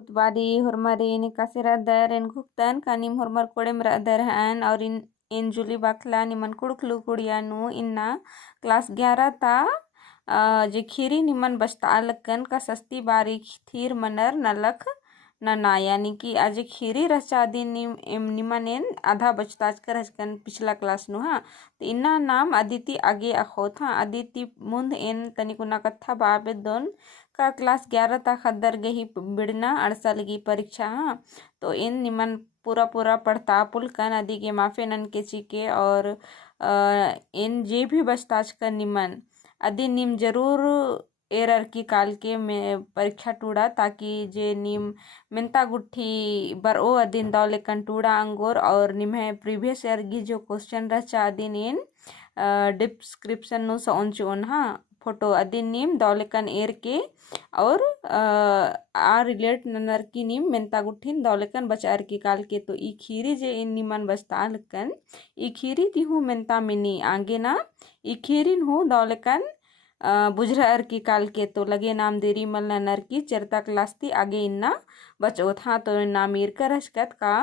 पुतबारी हुरमारी निकासिरा दर इन घुक्तन कानिम हुरमर कोड़ेम दर हन और इन जुली बाखला निमन कुड़कलू कुड़ियानु इन्ना क्लास 11 ता जे खीरी निमन बस्ता आलकन का सस्ती बारी थीर मनर नलख नना यानी कि आज खीरी रचा दिन निमन एन आधा बचताज कर हचकन पिछला क्लास नु हाँ तो इन्ना नाम अदिति आगे अखोत हाँ अदिति मुंद एन तनिकुना कथा बाबे दोन का क्लास 11 ता खद्दर गही बिड़ना अड़सा लगी परीक्षा हाँ तो इन निमन पूरा पूरा पढ़ता पुलकन अदी के माफे नन के चिके और इन जे भी बचताज कर निमन अदी निम जरूर एरर की काल के में परीक्षा टूड़ा ताकि जे निम मिनता गुट्ठी बर ओ अदिन दौलेकन टूड़ा अंगोर और निम्हे प्रीवियस ईयर की जो क्वेश्चन रचा अदिन इन डिस्क्रिप्शन नु सोंचुन हाँ फोटो अदिन निम दौलेकन एर के और आ रिलेट ननर की निम मिनता गुट्ठिन दौलेकन बचार की काल के तो ई खीरी जे इन निमन बचता लकन ई खीरी ती हूँ मिनता मिनी आगे ना ई खीरिन हूँ दौलेकन बुझर की काल के तो लगे नाम देरी मल नर की चरता क्लास थी आगे इन्ना बचो था तो नाम ईर कर हसकत का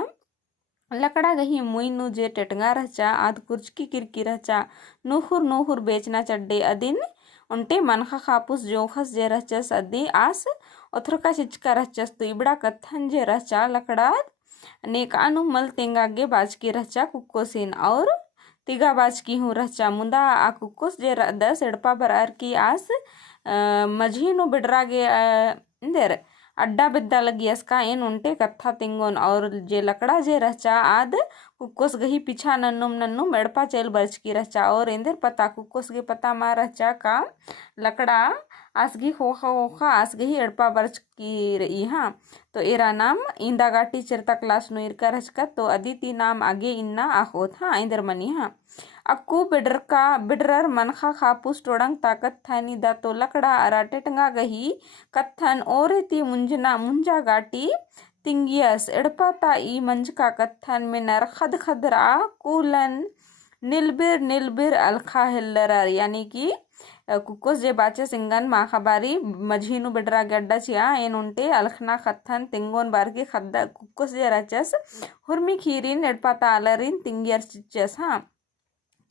लकड़ा गही मुई नु जे टटंगा रचा आध कुर्च की किरकी रचा नूहुर नूहुर बेचना चड्डे अदिन उनटे मनखा खापुस जोखस जे रचस अदी आस ओथर का चिचका रचस तो इबड़ा कथन जे रचा लकड़ा नेकानु मल तेंगागे बाज के रचा कुक्कोसिन और तिगा बाज की हूँ रचा मुंदा आ कुक्कोस जे दस एड़पा बरार की आस मझीनु बिडरागे इंदर अड्डा बिद्दा लगी असका इन उनटे कत्था तिंगोन और जे लकड़ा जे रचा आद कुक्कोस गही पीछा नन्नुम एड़पा चेल बर्च की रचा और इंदर पता कुक्कोस गे पता मार रचा का लकड़ा आसगी खोखा खोखा आस गही एड़पा बर्च की रही हाँ तो एरा नाम इंदा गाटी चरता क्लास नु इरका रचकत तो अदिति नाम आगे इन्ना आखोत हाँ इंदर मनी हाँ अक्कू बिडरर मनखा खापुस टोडंग ताकत थानी दा तो लकड़ा अराटे टंगा गही कत्थन और ती मुंजा गाटी तिंगियस एड़पाता ई मंज का कत्थन में नर खद खदरा कूलन निलबिर निलबिर अलखा हिल्लरर यानी कि कुक्कोस जे बाचे सिंगन मा खबारी मझीनु बिडरा गड्डा चिया एन उनटे अलखना खत्थन तिंगोन बार के खद्दा कुक्कोस जे रचस हुर्मी खीरिन एड़पाता आलरिन तिंगियर चिचस हाँ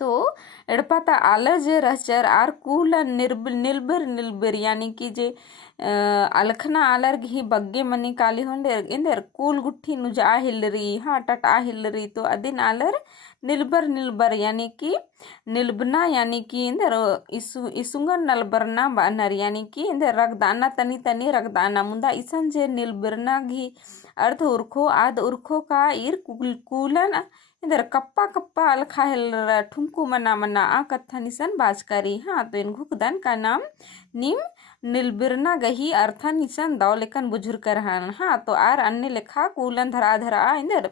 तो एड़पाता आलर जे रचर आर कूल निलबिर निलबिर यानी कि जे अलखना आलर घी बग्गे मनी काली होंडे इंदर कूल गुट्ठी नुजा हिलरी हाँ टटा हिलरी तो अदिन आलर निलबर निलबर यानी कि निलबना यानी कि इंदर इसुंगन नलबरना बानर यानी कि इंदर रगदाना तनी तनी रगदाना मुंदा इसन जे निलबरना घी अर्थ उर्खो आद उर्खो का इर कूलन इंदर कप्पा कप्पा अलखा हिलर ठुमकू मना मना आ कत्था निसन बाजकारी हाँ तो इन घुकदन का नाम निम निलबिरना गही अर्था निसन दौलेकन बुझुर कर हाँ तो आर अन्य लेखा कूलन धरा धरा इंदर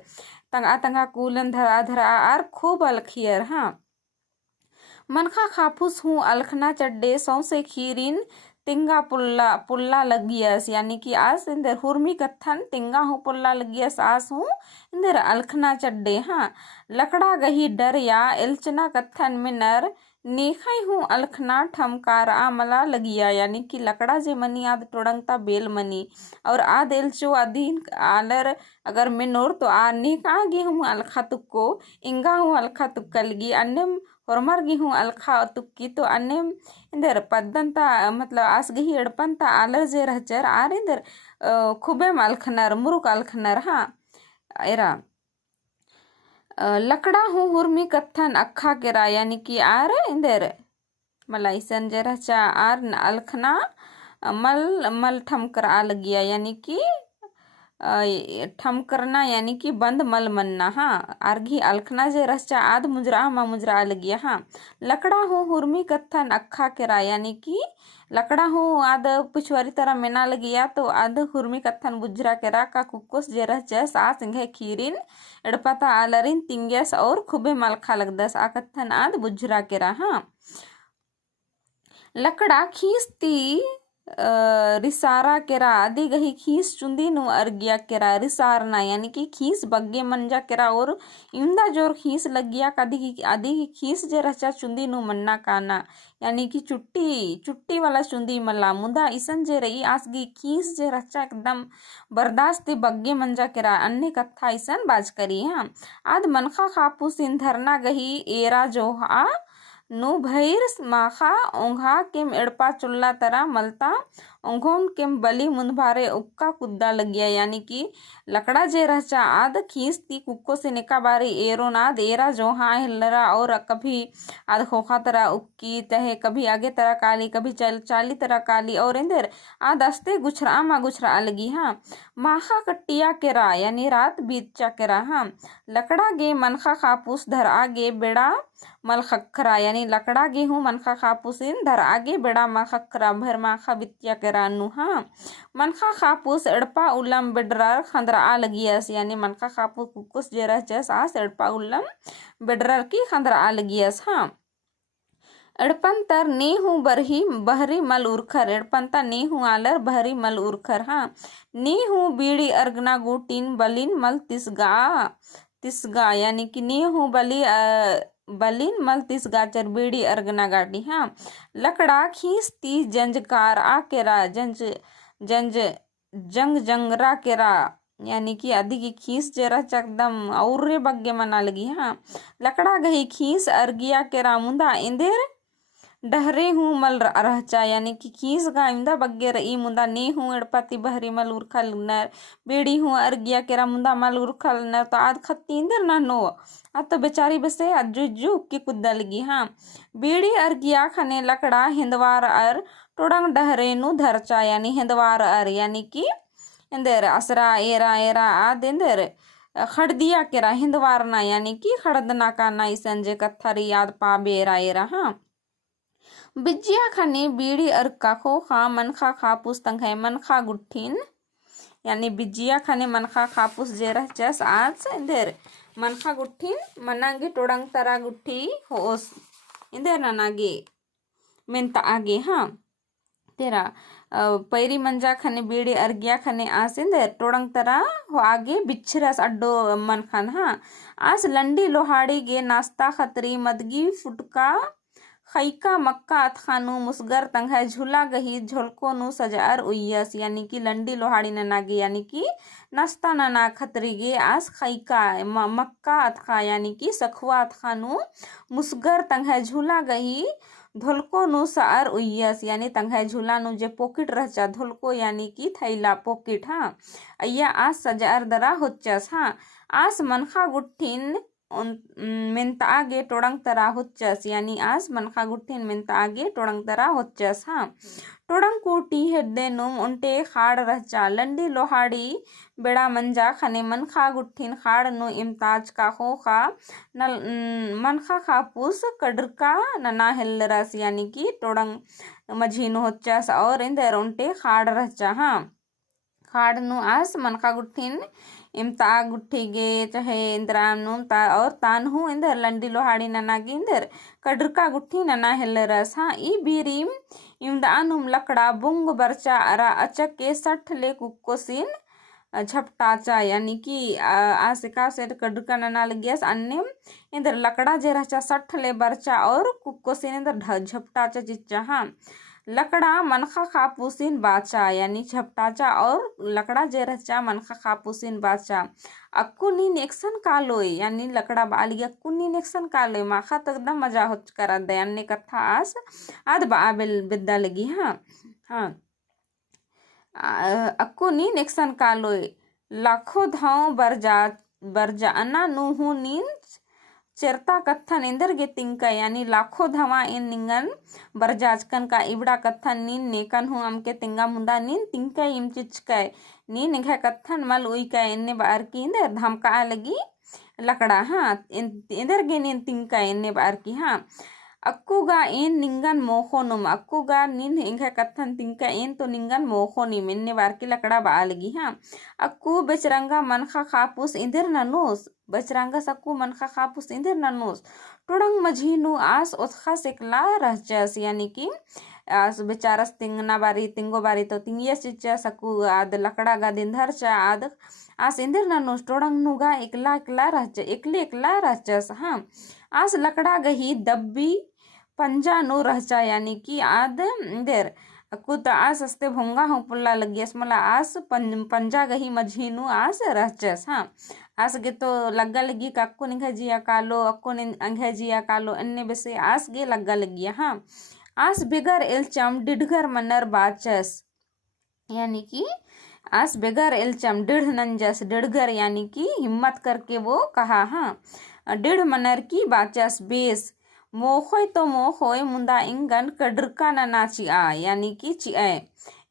तंगा तंगा कूलन धरा धरा आर खूब अलखियर हाँ मनखा खापुस हूँ अलखना चड्डे सौसे खीरिन तिंगा पुल्ला पुल्ला लगियस यानी कि आस इंदर हुर्मी कत्थन तिंगा हूँ पुल्ला लगियस आस हूँ इंदर अलखना चड्डे हाँ लकड़ा गही डर या एलचना कत्थन में नर नेखाई हूँ अलखना ठमकार आमला लगिया यानी कि लकड़ा जे मनी आद टोड़ंगता बेल मनी और आद एलचो अधीन आलर अगर मिनोर तो आ नेका गे हूँ अलखा तुक्को इंगा हूँ अलखा तुक्का लगी अन्य ಹೊರಮರ್ ಗಿಹು ಅಲ್ಖಾ ತುಕ್ಕಿತು ಅನ್ನೆಂ ಇಂದರ್ ಪದ್ದಂತ मतलब आस गही एड़पंत आलर जे रहचर आर इंदर खुबे मालखनर मुरुक अलखनर हाँ एरा लकड़ा हूँ हुर्मी कत्थन अखा केरा यानी कि आर इंदर मला इसन जे रहचा आर अलखना मल मल ठमकर आ लगिया यानी कि ठम करना यानी कि बंद मल मनना हाँ आर्घी अलखना जे रचा आध मुजरा मा मुजरा लगिया हाँ लकड़ा हो हुर्मी कत्थन अखा केरा यानी कि लकड़ा हो आध पिछवारी तरह मेना लगिया तो आध हुर्मी कत्थन बुजरा केरा का कुक्कोस जे रचस आ सिंघे खीरिन एड़पता आलरिन तिंगेस और खुबे मलखा लगदस आ कत्थन आध बुजरा केरा हाँ लकड़ा खींचती रिसारा केरा आदि गही खीस चुंदी नु अर्गिया केरा रिसारना यानी कि खीस बग्गे मंजा केरा और इंदा जोर खीस लगिया आदि की खीस जे रचा चुंदी नु मन्ना काना यानी कि चुट्टी चुट्टी वाला चुंदी मल्ला मुदा इसन जे रही आसगी खीस जे रचा एकदम बर्दाश्त बग्गे मंजा केरा अन्य कथा इसन बाज करी हाँ आद मनखा खापूस इन धरना गही एरा जोहा नु भैर माखा ओंघा केम एड़पा चुल्ला तरा मलता ओंघोन केम बली मुंदभारे उक्का कुद्दा लगिया यानी कि लकड़ा जे रचा आद खींचती कुक्को से निका बारी एरो नाद एरा जोहा हिल्लरा और कभी आद खोखा तरह उक्की तहे कभी आगे तरह काली कभी चाली तरह काली और इंदर आद अस्ते गुछरा मा गुछरा लगी हाँ माखा कट्टिया केरा यानी रात बीतचा केरा हाँ लकड़ा गे मनखा खापूस धर आगे बेड़ा मल खखरा यानी लकड़ा गेहूँ मनखा खापूसिन धर आगे बेड़ा मा खखरा भर माखा बित्या केरानु हाँ मनखा खापूस एड़पा उलम बेडरार खंदरा आ लगियस यानी मनखा खापूस कुकुस जेरा चस आस एड़पा उलम बेडरार की खंदरा आ लगियस हाँ एड़पंतर नेहू बरही बहरी मल उरखर एड़पंता नेहू आलर बहरी मल उरखर हाँ नेहू बीड़ी अर्गना गुटीन बलिन मल तिसगा यानी कि नेहू बलिन मल तिसगा चर बीड़ी अर्गना गाड़ी हाँ लकड़ा खींचती जंजकार आ केरा जंज जंगरा केरा यानी कि आदि की खीस जरा चकदम और रे बग्गे मना लगी हाँ लकड़ा गही खीस अर्गिया केरा मुंदा इंदेर डहरे हूँ मल रहचा यानी कि खीस गा इंदा बग्गे रही मुंदा ने हूँ एड़पाती बहरी मल उरखल नर बेड़ी हूँ अर्गिया केरा मुंदा मल उरखल नर तो आद खत्ती इंदर ना नो आज तो बेचारी बसे अज्जू जू की कुद्दा लगी हाँ बीड़ी अर्गिया खने लकड़ा हिंदवार अर टोड़ंग डहरे नु धरचा यानी हिंदवार अर यानी कि इंदर असरा एरा एरा आद इंदर खड़दिया केरा हिंदवारना यानी कि खड़दना का ना संजय कत्थरी याद पा बेरा एरा हाँ बिज्जिया खने बीड़ी अर्का खो खा मनखा खापूस तंग है मनखा गुट्ठीन यानी बिज्जिया खने मनखा खापूस जेरा चस आज इंदर मनखा गुट्ठीन मनागे टोड़ंग तरा गुट्ठी होस इंदर ननागे मेंता आगे हाँ तेरा पैरी मंजा खने बीड़ी अर्गिया खने आस इंदर टोड़ंग तरा हो आगे बिच्छरस अड्डो मन खान हाँ आस लंडी लोहाड़ी गे नाश्ता खतरी मदगी फुटका खैका मक्का अथखानु मुसगर तंग झूला गही झोलको नु सजार उयस यानी कि लंडी लोहाड़ी ननागे यानी कि नाश्ता नना खतरी गे आस खैका मक्का अथखा यानी कि सखुआ अथखानु मुसगर तंग झूला गही धोलको नु सार उयस यानी तंग झूला नु जे पॉकेट रहचा धोलको यानी कि थैला पॉकेट हाँ अय्या आस सजार दरा होच्चस हाँ आस मनखा गुट्ठीन मेंता आगे टोड़ंग तरा होच्चस यानी आस मनखा गुट्ठीन मेंता आगे टोड़ंग तरा होच्चस हाँ टोड़ंग कोटी हेड्डे नुम उन्टे खाड़ रहचा लंडी लोहाड़ी बेड़ा मंजा खने मनखा गुट्ठीन खाड़ नु इमताज का खोखा नल मनखा खापूस कड़का नना हेल्लरस यानी कि टोड़ंग मझीन होच्चस और इंदर उन्टे खाड़ रहचा हाँ खाड़ नु आस मनखा गुट्ठीन इमता गुट्ठी गे चाहे इंद्राम नु ता और तान हूँ इंदर लंडी लोहाड़ी नना गे इंदर कड़का गुट्ठी नना हेल्लरस हाँ ई बीरीम इमदानुम लकड़ा बुंग बरचा अरा अचक के सठ ले कुक्को सीन झपटाचा यानी कि आसिका से कड़का नना लगियस अन्य इंदर लकड़ा जे रचा सठ ले बरचा और कुक्को सीन इंदर झपटाचा चिच्चा हाँ लकड़ा मनखा खापूसिन बाचा यानी झपटाचा और लकड़ा जे रचा मनखा खापूसिन बाचा अक्कू नीन एक्शन कालोय यानी लकड़ा बाली अक्कू नीन एक्शन कालोय माखा तो एकदम मजा हो करा दयान ने कथा आस आद बाबेल बिद्दा लगी हाँ हाँ अक्कू नीन एक्शन कालोय लाखों धाव बरजा अन्ना नूहू नीन चेरता कत्थन इंदर गे तिंका यानी लाखों धवा इन निंगन बरजाजकन का इबड़ा कत्थन नीन नेकन हूँ अमके तिंगा मुंदा नीन तिंका इम चिचकाय नीन निघा कत्थन मल उई का इन्ने बार की इंदर धमका लगी लकड़ा हाँ इंदर गे नीन तिंका इन्ने बार की हाँ अक्कुगा एन निंगन मोखोनुम अक्कुगा निन इंघा कत्थन तिंका एन तो निंगन मोखोनिम इन्ने बार की लकड़ा बा लगी हाँ अक्कू बेचरंगा मनखा खापूस इंदर ननोस बचरंगा सक्कू मनखा खापूस इंदर ननोस टोड़ंग मझीनु आस ओथखा सेकला रहचस यानी कि आस बेचारस तिंगना बारी तिंगो बारी तो तिंगिया चिच्चा सकू आद लकड़ा गा दिंधर चा आद आस इंदिर ननु स्टोडंग नुगा एकला एकला रहच एकले एकला रहचस। हाँ आस लकड़ा गही दब्बी पंजा नु रहचा यानी कि आद इंदेर कुत आस अस्ते भोंगा हूँ पुल्ला लगियस मला आस पंजा गही मझीनु आस रहचस। हाँ आस गे तो लग्गा लगी का अक्को निघजिया कालो अक्को अंघजिया कालो अन्य बेसे आस गे लग्गा लगिया। हाँ आस बेगर एलचम डिडगर मनर बाचस यानी कि आस बेगर एलचम डिढ़ नंजस डिड़गर यानी कि हिम्मत करके वो कहा। हाँ डिढ़ मनर की बाचस बेस मोखोय तो मोखोय मुंदा इंगन कड्रका नाची आ यानी कि चिआए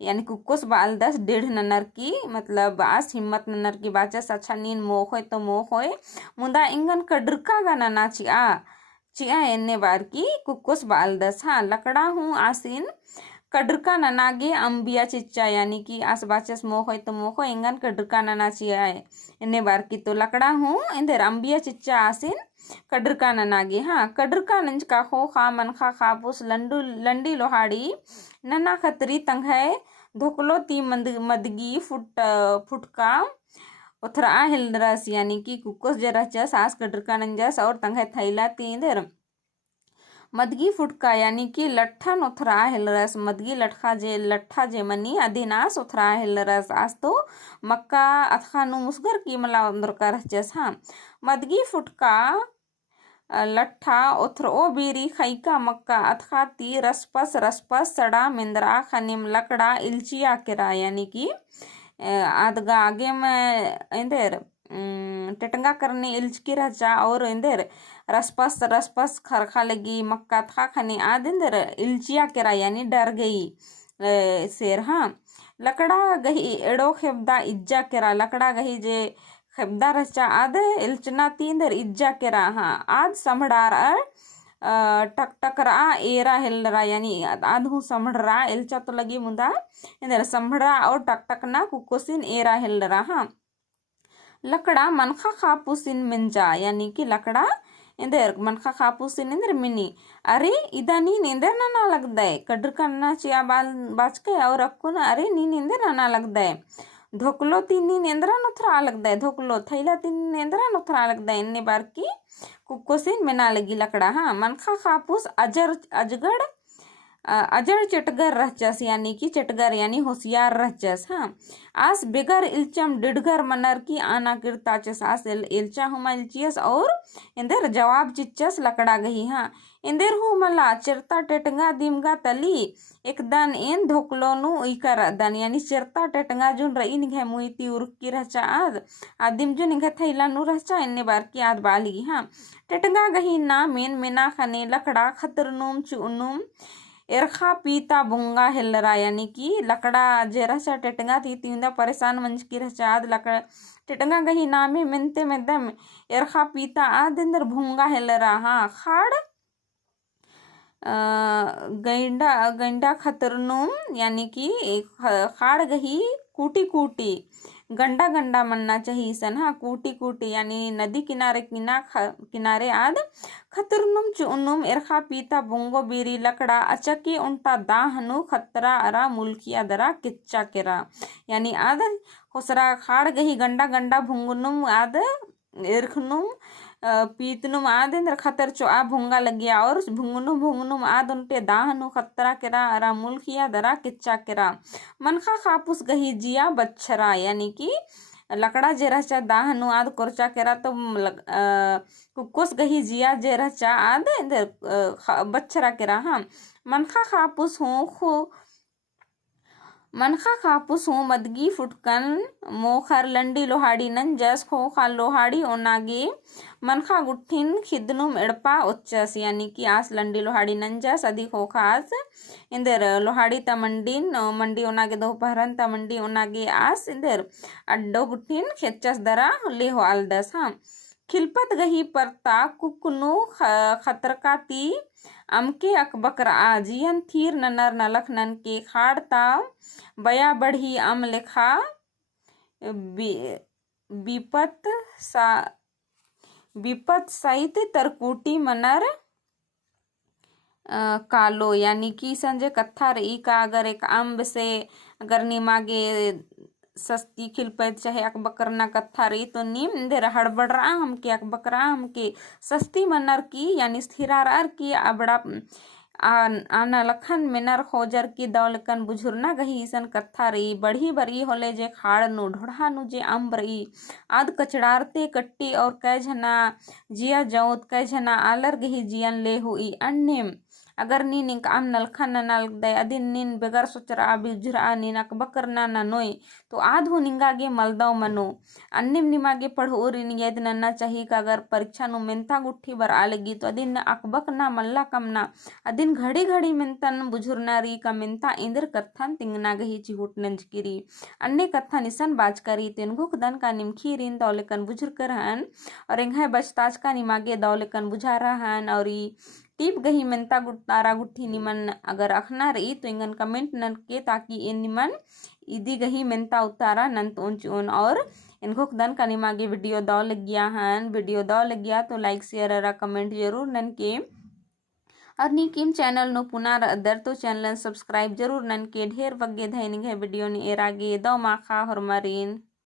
यानी कुकुस बाल दस डेढ़ ननर की मतलब आस हिम्मत ननर की बाचस अच्छा नीन मोखोय तो मोखोय मुंदा इंगन कड्रका गा नाची आ चिया एन्ने बार की कुकुस बाल दस। हाँ लकड़ा हूँ आसिन कड्रका ननागे अंबिया चिच्चा यानी कि आस बाचस मोखोय तो मोखो इंगन कड्रका नना चिया एन्ने बार की तो लकड़ा हूँ इंदर अंबिया चिच्चा आसिन कड्रका ननागे। हाँ कड्रका नंज का खो खा मनखा खापुस लंडी लोहाड़ी नना खतरी तंघय धोकलो ती मदगी फुटका उथरा हिलरस यानी कि कुकुस जरा सास कड्रका नंजस और तंघय थैला तींदर मदगी फुटका यानी कि लट्ठन उथरा हिलरस मदगी लट्ठा जे मनी अधिनास उथरा हिलरस आज तो मक्का अथखा नु मुसगर की मला अंदर का रहचस। हाँ मदगी फुटका लट्ठा उथर ओ बीरी खैका मक्का अथखा ती रसपस सड़ा मिंदरा खनिम लकड़ा इल्चिया केरा यानी कि आदगा आगे में इंदेर टिटंगा करने इल्चकी रचा और इंदेर रसपस खरखा लगी मक्का था खने आद इंदेर इल्चिया केरा यानी डर गई शेर। हाँ लकड़ा गही एड़ो खेबदा इज्जा केरा लकड़ा गही जे खेबदा रचा आद इल्चना तींदर इज्जा केरा। हाँ आद समढ़ार टक टकरा एरा हिलरा यानी आधू समढ़रा इल्चा तो लगी मुंदा इंदर समढ़रा और टक टकना कुकोसिन एरा हिलरा। हाँ लकड़ा मनखा खापुसिन मिंजा यानी कि लकड़ा इंदर मनखा खापुसिन इंदर मिनी अरे इदा नीन इंदर ना लगदा है कड्र करना चिया बाल बाच के और अक्को ना अरे नीन इंदर ना लगदा है धोकलो तीन नीन इंदरा नथरा लगदा है धोकलो थैला तीन इंदरा नथरा लगदा है इन्ने बार की कुकोसिन मिना लगी लकड़ा। हाँ मनखा खापुस अजर चटगर रहचस यानी कि चटगर यानी होशियार रहचस। हाँ आस बेगर इल्चम डिडगर मनर की आना किरताचस आस इल्चा हुमा इल्चियस और इंदर जवाब चिच्चस लकड़ा गही। हाँ इंदर हु मला चिरता टेटंगा दिमगा तली एक दन इन धोकलोनु इकर दन यानी चिरता टेटंगा जुन रई निघे मुईती उरुक्की रहचा आदिम जुन निघे थैला नु रहचा इन्ने बार की आद बाली। हाँ टेटंगा गही ना मेन मेना खने लकड़ा खतरनुम चुनुम एरखा पीता बुंगा हिलरा यानी कि लकड़ा जे रहचा टेटंगा थी तींदा परेशान मंज की रहचा आद लकड़ा टेटंगा गही नामे मिनते में दम एरखा पीता आद इंदर भुंगा हिलरा। हाँ खाड़ गंडा खतरनुम यानी कि खाड़ गही कूटी कूटी गंडा गंडा मनना चाहिए सन। हाँ कूटी कूटी यानी नदी किनारे आद खतरनुम चुनुम एरखा पीता बुंगो बीरी लकड़ा अचकी उंटा दाहनु खतरा अरा मुल्किया दरा किच्चा केरा यानी आद होसरा खाड़ गही गंडा गंडा भुंगनुम आद एरखनुम पीतनुम आद इंद्र खतर चो आ भुंगा लगिया और भुंगनुम आद उनटे दाहनु खतरा केरा अरा मुल्किया दरा किच्चा केरा मनखा खापुस गही जिया बच्छरा यानी कि लकड़ा जे रहचा दाहनु आद कोरचा केरा तो कुकुस गही जिया जे रहचा आद इंदर बच्छरा केरा। हाँ मनखा खापुस हूँ मदगी फुटकन मोखर लंडी लोहाड़ी नंजस खोखा लोहाड़ी ओनागे मनखा गुट्ठिन खिदनुम एड़पा उच्चस यानी कि आस लंडी लोहाड़ी नंजस अधिक खोखास इंदर लोहाड़ी मंडी ओनागे दोपहरन मंडी ओनागे आस इंदर अड्डो गुट्ठिन खेचस दरा ले हो आलदस। हाँ खिलपत गही परता कुकनु खतरकाती अमके अकबकर आजियन थीर ननर नलख नन के खाड़ता बया बढ़ी अम लेखा विपत सहित तरकुटी मनर कालो यानी कि संजय कत्था रही का अगर एक अम्ब से अगर निमागे सस्ती खिलपैत चाहे अकबकरना कत्था रही तो नीम दे हड़बड़ रहा हमके अकबकरा हमके सस्ती मनर की यानी स्थिरार की अबड़ा आना लखन मेनर खोजर की दौलकन बुझुरना गही ईसन कत्था रही बढ़ी बरी होले जे खाड़ नु ढोढ़ा नु जे अम्ब रही आद कचड़ारते कट्टी और कै झना जिया जौत कै झना आलर गही जियन ले हुई अन्य अगर नी निक आम नलखन नल दे अदिन नीन बेगर सोचरा बिजुरा नीन अकबकर ना नोय तो आध हो निंगागे मलदव मनो अन्निम निमागे पढ़ो रिन यद नन्ना चाहिए का अगर परीक्षा नु मेंता गुट्ठी बर आलेगी तो अदिन अकबक ना मल्ला कम ना अदिन घड़ी घड़ी मेंतन बुझुरना री का मेंता इंदर कत्थन तिंगना गही चिहुट नंजकिरी अन्य कत्थन इसन बाज करी तेन घुक दन का निमखी रिन दौलेकन बुझुर कर हन और इंघे बचताज का निमागे दौलेकन बुझा रहा हन और टिप गही मेंता तारा गुट्ठी निमन अगर अखना रही तो इंगन कमेंट नन के ताकि इन निमन इदी गही मेंता उतारा नंत उन और इनको दन का निमागे वीडियो दौ लग गया हन वीडियो दौ लग गया तो लाइक शेयर और कमेंट जरूर नन के और नीकिम चैनल नो पुनः अदर तो चैनल सब्सक्राइब जरूर नन के ढेर बग्गे धैनिग है वीडियो नि एरागे दो माखा हरमरीन।